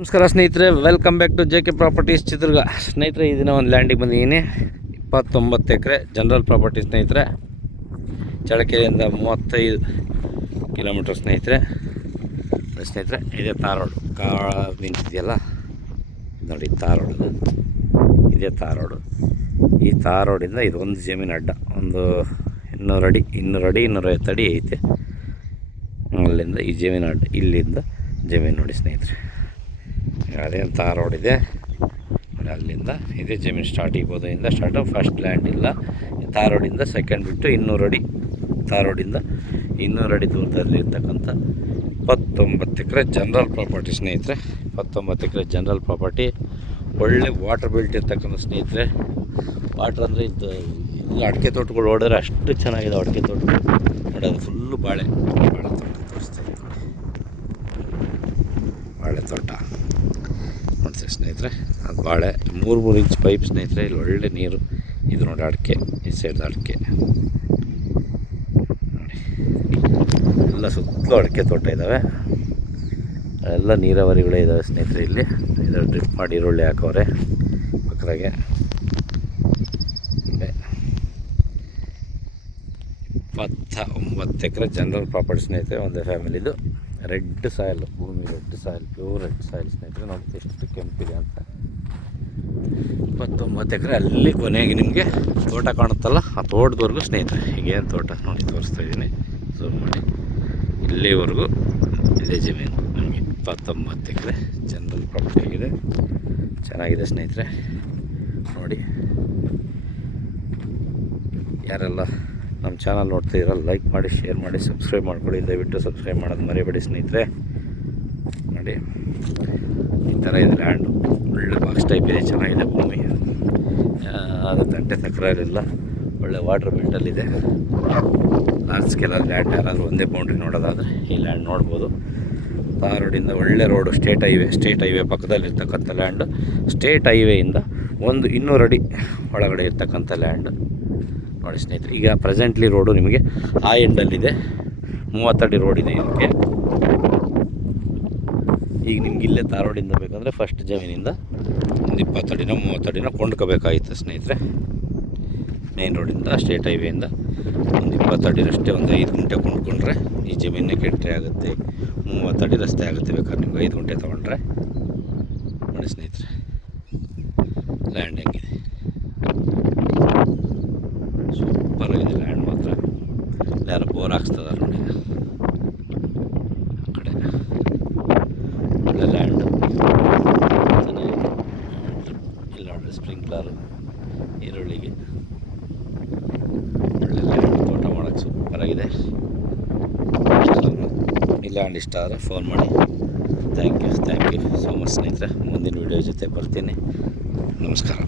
ನಮಸ್ಕಾರ ಸ್ನೇಹಿತರೆ, welcome back to JK properties Chitradurga. ಸ್ನೇಹಿತರೆ, ಈ ದಿನ ಒಂದು ಲ್ಯಾಂಡಿಗೆ ಬಂದಿದ್ದೀನಿ. 29 ಎಕರೆ ಜನರಲ್ ಪ್ರಾಪರ್ಟಿ ಸ್ನೇಹಿತರೆ. ಚಳ್ಳಕೆರೆಯಿಂದ 35 ಕಿಲೋಮೀಟರ್ ಸ್ನೇಹಿತರೆ. ಇದೇ ತಾರ್ ರೋಡು, ಕಾರ್ ನಿಂತಿದೆಯಲ್ಲ ನೋಡಿ, ತಾರ್ ರೋಡು ಇದೇ ತಾರ್ ರೋಡು. ಈ ತಾರ್ ರೋಡಿಂದ ಇದು ಒಂದು ಜಮೀನು ಅಡ್ಡ, ಒಂದು 200 ಅಡಿ 250 ಅಡಿ ಐತೆ. ಅಲ್ಲಿಂದ ಈ ಜಮೀನು ಅಡ್ಡ, ಇಲ್ಲಿಂದ ಜಮೀನು ನೋಡಿ ಸ್ನೇಹಿತರೆ. ಅದೇನು ತಾರ್ ರೋಡ್ ಇದೆ, ಅಲ್ಲಿಂದ ಇದೇ ಜಮೀನು ಸ್ಟಾರ್ಟ್. ಈ ಬೋದಿಂದ ಸ್ಟಾರ್ಟು. ಫಸ್ಟ್ ಲ್ಯಾಂಡ್ ಇಲ್ಲ, ತಾರ್ ರೋಡಿಂದ ಸೆಕೆಂಡ್ ಬಿಟ್ಟು 200 ಅಡಿ, ತಾರ್ ರೋಡಿಂದ 200 ಅಡಿ ದೂರದಲ್ಲಿ ಇರ್ತಕ್ಕಂಥ 29 ಎಕರೆ ಜನರಲ್ ಪ್ರಾಪರ್ಟಿ ಸ್ನೇಹಿತರೆ. 29 ಎಕರೆ ಜನರಲ್ ಪ್ರಾಪರ್ಟಿ, ಒಳ್ಳೆ ವಾಟರ್ ಬೆಲ್ಟ್ ಇರ್ತಕ್ಕಂಥ ಸ್ನೇಹಿತರೆ. ವಾಟ್ರ್ ಅಂದರೆ ಇದು ಎಲ್ಲ ಅಡಿಕೆ ತೋಟಗಳು ಓಡಿದ್ರೆ ಅಷ್ಟು ಚೆನ್ನಾಗಿದೆ. ಅಡಿಕೆ ತೋಟಗಳು ನೋಡೋದು ಫುಲ್ಲು ಬಾಳೆ ತೋಟ ತೋರಿಸ್ತೀನಿ. ಬಾಳೆ ತೋಟ ನೋಡ್ತೀವಿ ಸ್ನೇಹಿತರೆ. ಅದು ಬಾಳೆ 3 ಇಂಚ್ ಪೈಪ್ ಸ್ನೇಹಿತರೆ. ಇಲ್ಲಿ ಒಳ್ಳೆ ನೀರು. ಇದು ನೋಡಿ ಅಡಿಕೆ, ಈ ಸೈಡ್ ಅಡಿಕೆ ನೋಡಿ, ಎಲ್ಲ ಸುತ್ತಲೂ ಅಡಿಕೆ ತೋಟ ಇದ್ದಾವೆ. ಎಲ್ಲ ನೀರಾವರಿಗಳೇ ಇದ್ದಾವೆ ಸ್ನೇಹಿತರೆ. ಇಲ್ಲಿ ಇದು ಡ್ರಿಪ್ ಮಾಡಿ ಈರುಳ್ಳಿ ಹಾಕವ್ರೆ ಪಕ್ಕದಾಗೆ. 29 ಎಕರೆ ಜನರಲ್ ಪ್ರಾಪರ್ಟಿ ಸ್ನೇಹಿತರೆ, ಒಂದೇ ಫ್ಯಾಮಿಲಿದು. ರೆಡ್ ಸಾಯಿಲ್ ಭೂಮಿ, red soil, pure red soil ಸ್ನೇಹಿತರೆ. ನೋಡಿ ಎಷ್ಟು ಕೆಂಪಿದೆ ಅಂತ. 29 ಎಕರೆ. ಅಲ್ಲಿ ಕೊನೆಗೆ ನಿಮಗೆ ತೋಟ ಕಾಣುತ್ತಲ್ಲ, ಆ ತೋಟದವರೆಗೂ ಸ್ನೇಹಿತರೆ. ಈಗೇನು ತೋಟ ನೋಡಿ ತೋರಿಸ್ತಾ ಇದ್ದೀನಿ, ಝೂಮ್ ಮಾಡಿ. ಇಲ್ಲಿವರೆಗೂ ಇದೇ ಜಮೀನು ನಮಗೆ. 29 ಎಕರೆ ಜನರಲ್ ಪ್ರಾಪರ್ಟಿ ಆಗಿದೆ. ಚೆನ್ನಾಗಿದೆ ಸ್ನೇಹಿತರೆ ನೋಡಿ. ಯಾರೆಲ್ಲ ನಮ್ಮ ಚಾನಲ್ ನೋಡ್ತಿದ್ದೀರ, ಲೈಕ್ ಮಾಡಿ, ಶೇರ್ ಮಾಡಿ, ಸಬ್ಸ್ಕ್ರೈಬ್ ಮಾಡ್ಕೊಳ್ಳಿ. ದಯವಿಟ್ಟು ಸಬ್ಸ್ಕ್ರೈಬ್ ಮಾಡೋದು ಮರಿಬೇಡಿ ಸ್ನೇಹಿತರೆ. ನೋಡಿ ಈ ಥರ ಇದೆ ಲ್ಯಾಂಡು. ಒಳ್ಳೆ ಬಾಕ್ಸ್ ಟೈಪ್ ಇದೆ, ಚೆನ್ನಾಗಿದೆ ಭೂಮಿ. ಅದು ತಂಟೆ ತಕರಾರಿಲ್ಲ, ಒಳ್ಳೆ ವಾಟರ್ ಬೆಲ್ಟಲ್ಲಿದೆ. ಲಾರ್ಜ್ ಸ್ಕೇಲಲ್ಲಿ ಲ್ಯಾಂಡ್ ಯಾರಾದರೂ ಒಂದೇ ಬೌಂಡ್ರಿ ನೋಡೋದಾದರೆ ಈ ಲ್ಯಾಂಡ್ ನೋಡ್ಬೋದು. ತಾರ್ ರೋಡಿಂದ ಒಳ್ಳೆ ರೋಡು, ಸ್ಟೇಟ್ ಹೈವೇ ಪಕ್ಕದಲ್ಲಿರ್ತಕ್ಕಂಥ ಲ್ಯಾಂಡು. ಸ್ಟೇಟ್ ಹೈವೇಯಿಂದ ಒಂದು 200 ಅಡಿ ಒಳಗಡೆ ಇರ್ತಕ್ಕಂಥ ಲ್ಯಾಂಡು ನೋಡಿ ಸ್ನೇಹಿತರೆ. ಈಗ ಪ್ರೆಸೆಂಟ್ಲಿ ರೋಡು ನಿಮಗೆ ಆ ಎಂಡಲ್ಲಿದೆ. 30 ಅಡಿ ರೋಡ್ ಇದೆ ಇದಕ್ಕೆ. ಈಗ ನಿಮ್ಗೆ ಇಲ್ಲೇ ತಾರ್ ರೋಡಿಂದ ಬೇಕಂದರೆ ಫಸ್ಟ್ ಜಮೀನಿಂದ ಒಂದು 20 ಅಡಿನೋ 30 ಅಡಿನೋ ಕೊಂಡ್ಕೋಬೇಕಾಗಿತ್ತು ಸ್ನೇಹಿತರೆ. ಮೇನ್ ರೋಡಿಂದ ಸ್ಟೇಟ್ ಹೈವೇಯಿಂದ ಒಂದು 20 ಅಡಿನಷ್ಟೇ, ಒಂದು 5 ಗುಂಟೆ ಕೊಂಡ್ಕೊಂಡ್ರೆ ಈ ಜಮೀನಿಗೆ ಎಂಟ್ರಿ ಆಗುತ್ತೆ. 30 ಅಡಿ ರಸ್ತೆ ಆಗುತ್ತೆ ಬೇಕಾದ್ರೆ ನಿಮ್ಗೆ 5 ಗುಂಟೆ ತೊಗೊಂಡ್ರೆ. ನೋಡಿ ಸ್ನೇಹಿತರೆ ಲ್ಯಾಂಡ್ ಹೆಂಗಿದೆ, ಸೂಪರ್ ಆಗಿದೆ ಲ್ಯಾಂಡ್ ಮಾತ್ರ. ಯಾರು ಬೋರ್ ಹಾಕ್ಸ್ತದಾರೆ ನೋಡಿ ಆ ಕಡೆ. ಒಳ್ಳೆ ಲ್ಯಾಂಡು, ಚೆನ್ನಾಗಿದೆ. ಇಲ್ಲಿ ನೋಡಿ ಸ್ಪ್ರಿಂಕ್ಲರು ಈರುಳ್ಳಿಗೆ. ಒಳ್ಳೆ ಲ್ಯಾಂಡ್, ತೋಟ ಮಾಡೋಕ್ಕೆ ಸೂಪರಾಗಿದೆ. ಈ ಲ್ಯಾಂಡ್ ಇಷ್ಟ ಆದರೆ ಫೋನ್ ಮಾಡಿ. ಥ್ಯಾಂಕ್ ಯು ಸೋ ಮಚ್ ಸ್ನೇಹಿತರೆ. ಮುಂದಿನ ವೀಡಿಯೋ ಜೊತೆ ಬರ್ತೀನಿ. ನಮಸ್ಕಾರ.